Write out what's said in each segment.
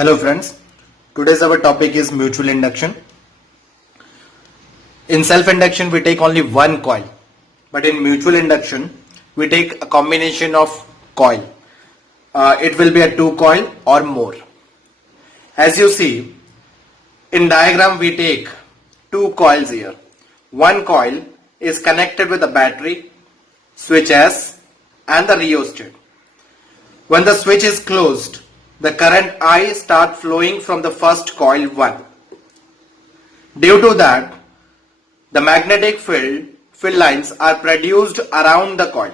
Hello friends, today's our topic is mutual induction. In self-induction we take only one coil, but in mutual induction we take a combination of coil. It will be a two coil or more. As you see, in diagram we take two coils here. One coil is connected with the battery, switch S and the rheostat. When the switch is closed, the current I start flowing from the first coil 1. Due to that, the magnetic field lines are produced around the coil.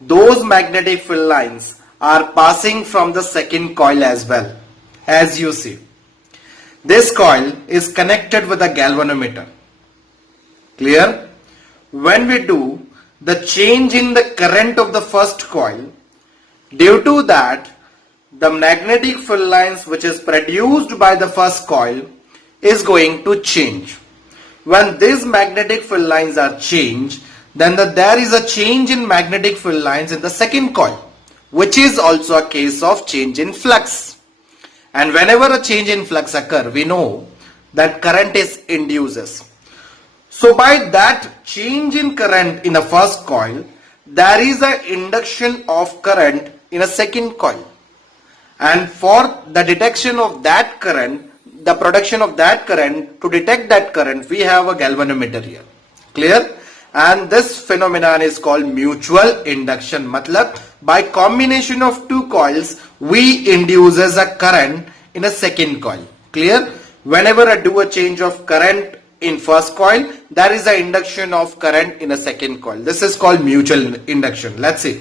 Those magnetic field lines are passing from the second coil as well, as you see. This coil is connected with a galvanometer. Clear? When we do the change in the current of the first coil, due to that, the magnetic field lines which is produced by the first coil is going to change. When these magnetic field lines are changed, then there is a change in magnetic field lines in the second coil, which is also a case of change in flux. And whenever a change in flux occurs, we know that current is induces. So by that change in current in the first coil, there is an induction of current in a second coil. And for the detection of that current, the production of that current, to detect that current, we have a galvanometer here. Clear? And this phenomenon is called mutual induction. Matlab, by combination of two coils, we induces a current in a second coil. Clear? Whenever I do a change of current in first coil, there is an induction of current in a second coil. This is called mutual induction. Let's see.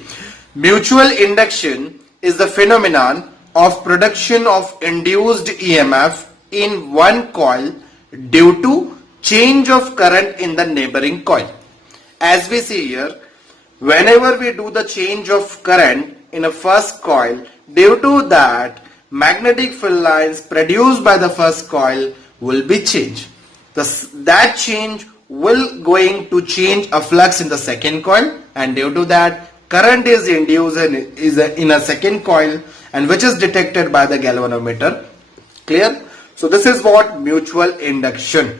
Mutual induction is the phenomenon of production of induced EMF in one coil due to change of current in the neighboring coil. As we see here, whenever we do the change of current in a first coil, due to that, magnetic field lines produced by the first coil will be changed. That change will going to change a flux in the second coil, and due to that, current is induced in a second coil, and which is detected by the galvanometer. Clear? So this is what mutual induction.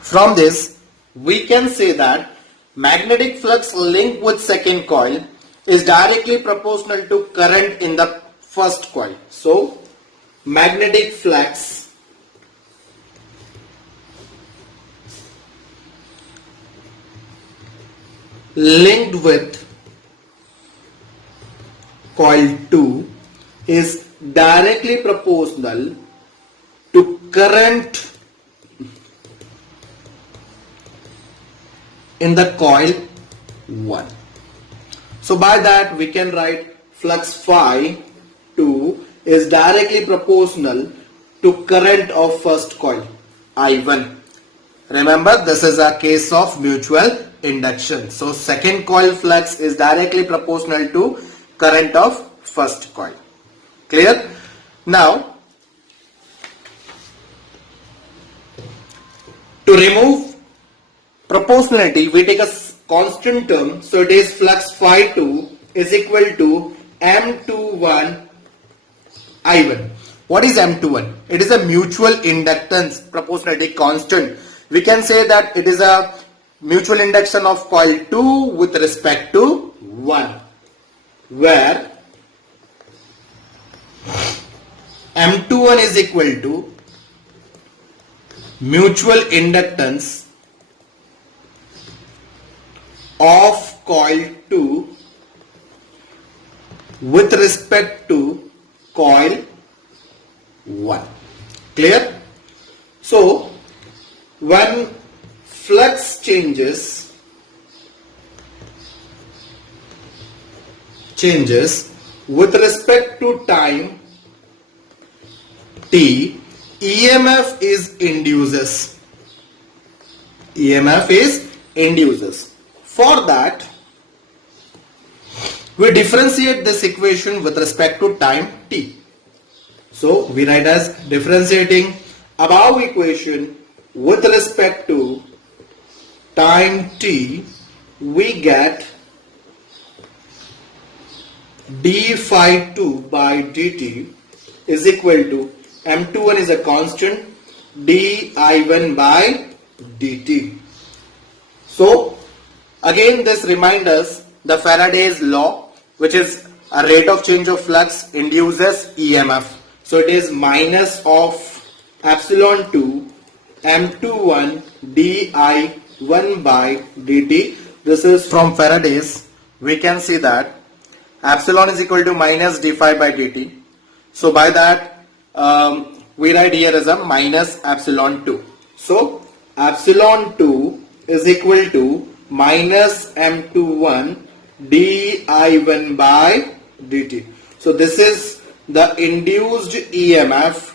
From this we can say that magnetic flux linked with second coil is directly proportional to current in the first coil. So magnetic flux linked with coil 2 is directly proportional to current in the coil 1. So by that we can write flux phi 2 is directly proportional to current of first coil I1. Remember, this is a case of mutual induction. So second coil flux is directly proportional to current of first coil. Clear? Now, to remove proportionality, we take a constant term. So it is flux phi 2 is equal to M21 I1. What is M21? It is a mutual inductance proportionality constant. We can say that it is a mutual induction of coil 2 with respect to 1, where M21 is equal to mutual inductance of coil 2 with respect to coil 1. Clear? So when flux changes with respect to time t, EMF is induces. For that, we differentiate this equation with respect to time t. So we write as differentiating above equation with respect to time t, we get d phi 2 by dt is equal to M21 is a constant di1 by dt. So again this reminds us the Faraday's law, which is a rate of change of flux induces EMF. So it is minus of epsilon 2 M21 di1 by dt. This is from Faraday's. We can see that epsilon is equal to minus d5 by dt. So by that we write here as a minus epsilon 2. So epsilon 2 is equal to minus M21 di1 by dt. So this is the induced EMF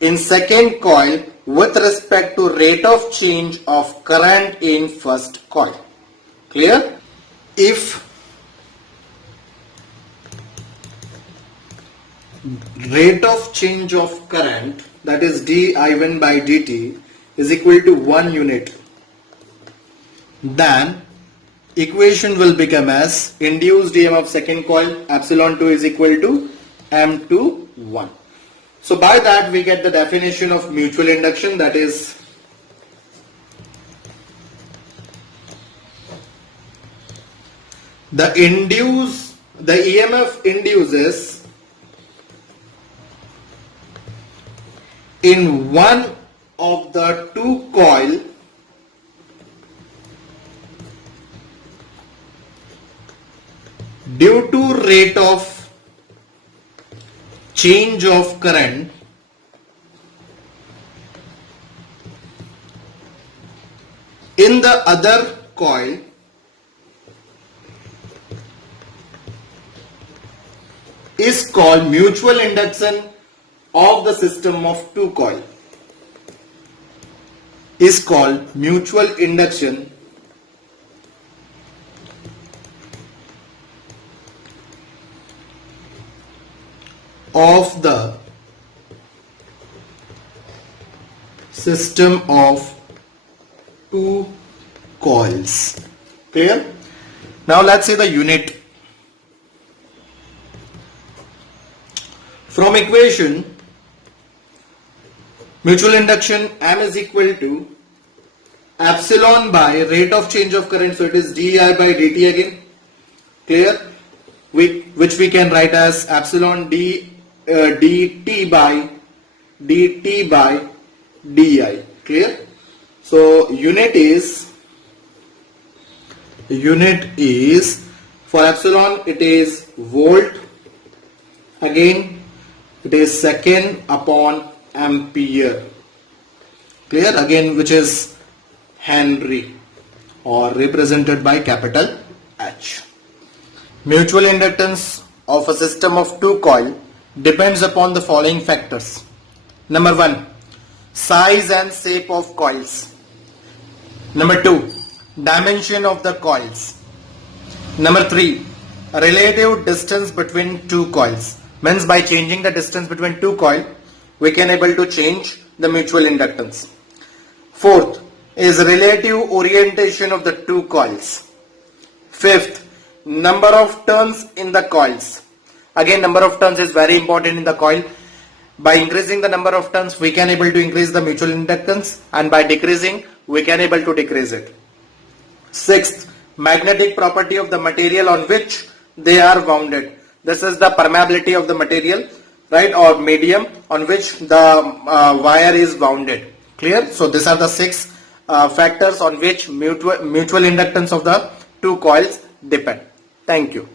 in second coil with respect to rate of change of current in first coil. Clear? If rate of change of current, that is di1 by dt, is equal to 1 unit, then equation will become as induced EMF second coil epsilon 2 is equal to M21. So by that we get the definition of mutual induction, that is the EMF induces in one of the two coil due to rate of change of current in the other coil is called mutual induction of the system of two coil, is called mutual induction of the system of two coils. Clear? Now let's say the unit. From equation, mutual induction M is equal to epsilon by rate of change of current, so it is di by dt again. Clear? Which we can write as epsilon dt by di. Clear? So unit is for epsilon it is volt, again it is second upon ampere. Clear? Again, which is Henry or represented by capital H. Mutual inductance of a system of two coil depends upon the following factors. Number 1, size and shape of coils. Number 2, dimension of the coils. Number 3, relative distance between two coils. Means by changing the distance between two coils, we can able to change the mutual inductance. 4th is relative orientation of the two coils. 5th, number of turns in the coils. Again, number of turns is very important in the coil. By increasing the number of turns, we can able to increase the mutual inductance, and by decreasing, we can able to decrease it. 6th, magnetic property of the material on which they are wounded. This is the permeability of the material, right, or medium on which the wire is wounded. Clear? So these are the 6 factors on which mutual inductance of the two coils depend. Thank you.